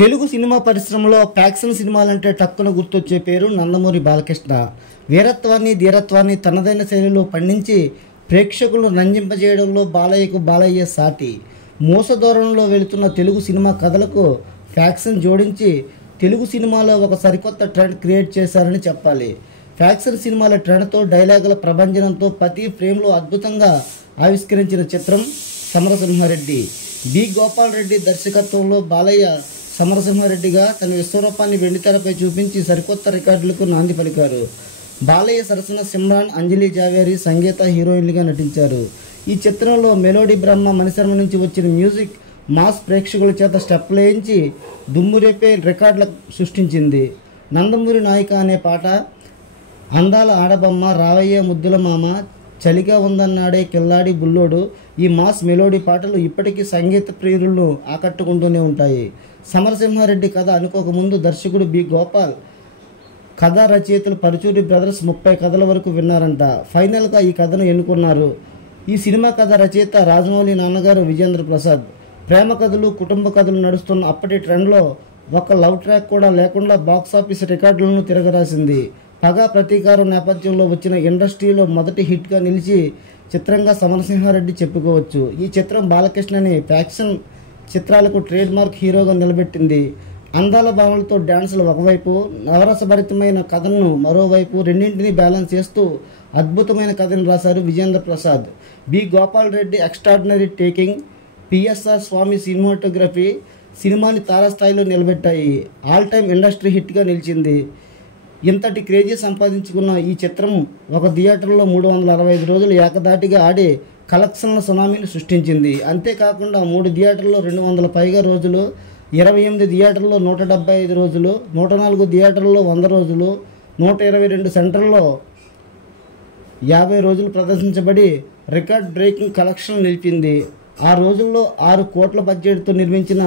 Telugu cinema పరిశ్రమలో action సినిమాలంటే టక్కున గుర్తొచ్చే పేరు నందమూరి బాలకృష్ణ. వీరత్వాన్ని ధీరత్వాన్ని తనదైన శైలిలో పండించి ప్రేక్షకులను రంజింపజేయడంలో బాలయ్యకు బాలయ్య సాటి. మోసధోరణిలో వెళుతున్న తెలుగు సినిమా కథలకు ఫ్యాక్షన్ జోడించి తెలుగు సినిమాలో ఒక సరికొత్త ట్రెండ్ క్రియేట్ చేశారని చెప్పాలి. ఫ్యాక్షన్ సినిమాల ట్రెండ్తో డైలాగుల ప్రభంజనంతో ప్రతి ఫ్రేమ్లో అద్భుతంగా ఆవిష్కరించిన చిత్రం సమరసింహారెడ్డి. బి గోపాల్ రెడ్డి దర్శకత్వంలో బాలయ్య సమరసింహారెడ్డిగా తన విశ్వరూపాన్ని వెండితెరపై చూపించి సరికొత్త రికార్డులకు నాంది పలికారు. బాలయ్య సరసన సిమ్రాన్, అంజలి జావేరి సంగీత హీరోయిన్లుగా నటించారు. ఈ చిత్రంలో మెలోడీ బ్రహ్మ మణిశర్మ నుంచి వచ్చిన మ్యూజిక్ మాస్ ప్రేక్షకుల చేత స్టెప్లేయించి దుమ్మురేపే రికార్డుల సృష్టించింది. నందమూరి నాయిక అనే పాట, అందాల ఆడబొమ్మ, రావయ్య ముద్దుల మామ, చలిగా ఉందన్నాడే కిల్లాడి బుల్లోడు, ఈ మాస్ మెలోడీ పాటలు ఇప్పటికీ సంగీత ప్రియులను ఆకట్టుకుంటూనే ఉంటాయి. సమరసింహారెడ్డి కథ అనుకోకముందు దర్శకుడు బి గోపాల్, కథా రచయితలు పరుచూరి బ్రదర్స్ 30 కథల వరకు విన్నారంట. ఫైనల్గా ఈ కథను ఎన్నుకున్నారు. ఈ సినిమా కథ రచయిత రాజమౌళి నాన్నగారు విజేంద్ర ప్రసాద్. ప్రేమ కథలు, కుటుంబ కథలు నడుస్తున్న అప్పటి ట్రెండ్లో ఒక్క లవ్ ట్రాక్ కూడా లేకుండా బాక్సాఫీస్ రికార్డులను తిరగరాసింది. పగ ప్రతీకారం నేపథ్యంలో వచ్చిన ఇండస్ట్రీలో మొదటి హిట్గా నిలిచి చిత్రంగా సమరసింహారెడ్డి చెప్పుకోవచ్చు. ఈ చిత్రం బాలకృష్ణని ఫ్యాక్షన్ చిత్రాలకు ట్రేడ్ మార్క్ హీరోగా నిలబెట్టింది. అందాల భావనలతో డ్యాన్సులు ఒకవైపు, నవరసభరితమైన కథను మరోవైపు, రెండింటినీ బ్యాలెన్స్ చేస్తూ అద్భుతమైన కథను రాశారు Vijayendra Prasad. B Gopal Reddy extraordinary taking, PSR Swamy cinematography సినిమాని తారాస్థాయిలో నిలబెట్టాయి. ఆల్ టైమ్ ఇండస్ట్రీ హిట్గా నిలిచింది. ఇంతటి క్రేజీ సంపాదించుకున్న ఈ చిత్రం ఒక థియేటర్లో 365 రోజులు ఏకదాటిగా ఆడి కలెక్షన్ల సునామీని సృష్టించింది. అంతేకాకుండా 3 థియేటర్లో 200 పైగా రోజులు, 28 థియేటర్లో 175 రోజులు, 104 థియేటర్లో 100 రోజులు, 122 సెంటర్లో 50 రోజులు ప్రదర్శించబడి రికార్డ్ బ్రేకింగ్ కలెక్షన్ నిలిపింది. ఆ రోజుల్లో 6 కోట్ల బడ్జెట్తో నిర్మించిన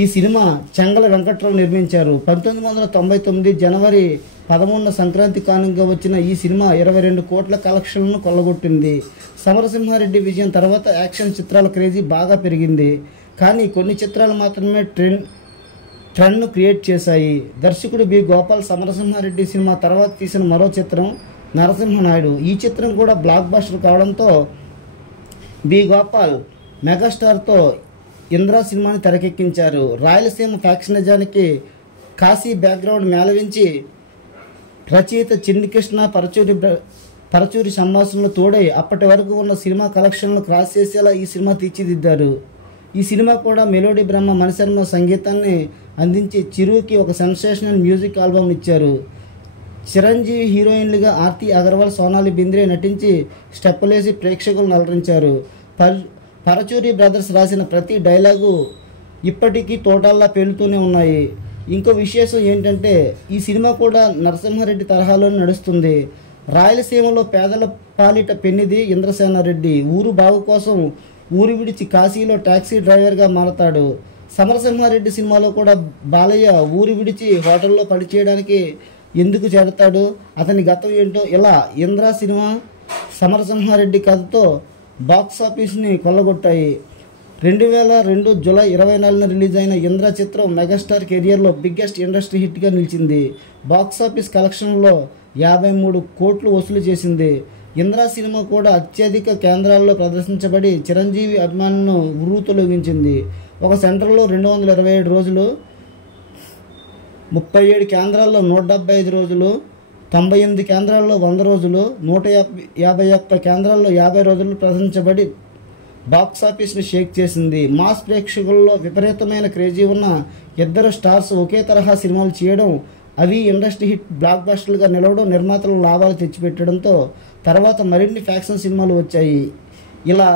ఈ సినిమా చెంగల వెంకట్రావు నిర్మించారు. 1999 జనవరి 13న సంక్రాంతి కానుకగా వచ్చిన ఈ సినిమా 22 కోట్ల కలెక్షన్లను కొల్లగొట్టింది. సమరసింహారెడ్డి విజయం తర్వాత యాక్షన్ చిత్రాల క్రేజీ బాగా పెరిగింది. కానీ కొన్ని చిత్రాలు మాత్రమే ట్రెండ్ను క్రియేట్ చేశాయి. దర్శకుడు బి గోపాల్ సమరసింహారెడ్డి సినిమా తర్వాత తీసిన మరో చిత్రం నరసింహనాయుడు. ఈ చిత్రం కూడా బ్లాక్ బస్టర్ కావడంతో బి గోపాల్ మెగాస్టార్తో ఇంద్రా సినిమాని తెరకెక్కించారు. రాయలసీమ ఫ్యాక్షనిజానికి కాశీ బ్యాక్గ్రౌండ్ మేళవించి రచయిత చిన్నికృష్ణ, పరచూరి సంభాషణలు తోడై అప్పటి వరకు ఉన్న సినిమా కలెక్షన్లు క్రాస్ చేసేలా ఈ సినిమా తీర్చిదిద్దారు. ఈ సినిమా కూడా మెలోడీ బ్రహ్మ మణిశర్మ సంగీతాన్ని అందించి చిరుకి ఒక సెన్సేషనల్ మ్యూజిక్ ఆల్బమ్ ఇచ్చారు. చిరంజీవి హీరోయిన్లుగా ఆర్తి అగర్వాల్, సోనాలి బింద్రే నటించి స్టెప్పులేసి ప్రేక్షకులను అలరించారు. పరచూరి బ్రదర్స్ రాసిన ప్రతి డైలాగు ఇప్పటికీ తోటాల్లా పేలుతూనే ఉన్నాయి. ఇంకో విశేషం ఏంటంటే ఈ సినిమా కూడా నరసింహారెడ్డి తరహాలోనే నడుస్తుంది. రాయలసీమలో పేదల పాలిట పెన్నిది ఇంద్రసేనారెడ్డి. ఊరు బాగు కోసం ఊరు విడిచి కాశీలో టాక్సీ డ్రైవర్గా మారతాడు. సమరసింహారెడ్డి సినిమాలో కూడా బాలయ్య ఊరు విడిచి హోటల్లో పనిచేయడానికి ఎందుకు చేరతాడు, అతని గతం ఏంటో, ఇలా ఇంద్ర సినిమా సమరసింహారెడ్డి కథతో బాక్సాఫీస్ని కొల్లగొట్టాయి. 2002 జూలై 24న రిలీజ్ అయిన ఇంద్ర చిత్రం మెగాస్టార్ కెరియర్లో బిగ్గెస్ట్ ఇండస్ట్రీ హిట్గా నిలిచింది. బాక్సాఫీస్ కలెక్షన్లో 53 కోట్లు వసూలు చేసింది. ఇంద్ర సినిమా కూడా అత్యధిక కేంద్రాల్లో ప్రదర్శించబడి చిరంజీవి అభిమానులను ఉర్రూతొలగించింది. ఒక సెంటర్లో 227 రోజులు, 37 కేంద్రాల్లో 175 రోజులు, 98 కేంద్రాల్లో 100 రోజులు, 151 కేంద్రాల్లో 50 రోజులు ప్రదర్శించబడి బాక్సాఫీస్ని షేక్ చేసింది. మాస్ ప్రేక్షకుల్లో విపరీతమైన క్రేజీ ఉన్న ఇద్దరు స్టార్స్ ఒకే తరహా సినిమాలు చేయడం, అవి ఇండస్ట్రీ హిట్ బ్లాక్ బస్టర్లుగా నిలవడం నిర్మాతలకు లాభాలు తెచ్చిపెట్టడంతో తర్వాత మరిన్ని ఫ్యాక్షన్ సినిమాలు వచ్చాయి. ఇలా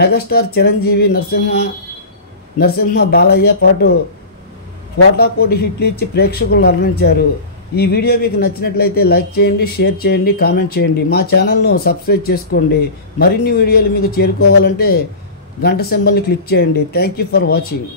మెగాస్టార్ చిరంజీవి, నరసింహ బాలయ్య పాటు కోటాకోటి హిట్లు ఇచ్చి ప్రేక్షకులను అలరించారు. ఈ వీడియో మీకు నచ్చినట్లయితే లైక్ చేయండి, షేర్ చేయండి, కామెంట్ చేయండి. మా ఛానల్ను సబ్స్క్రైబ్ చేసుకోండి. మరిన్ని వీడియోలు మీకు చేరుకోవాలంటే గంట సింబల్ని క్లిక్ చేయండి. Thank you for watching.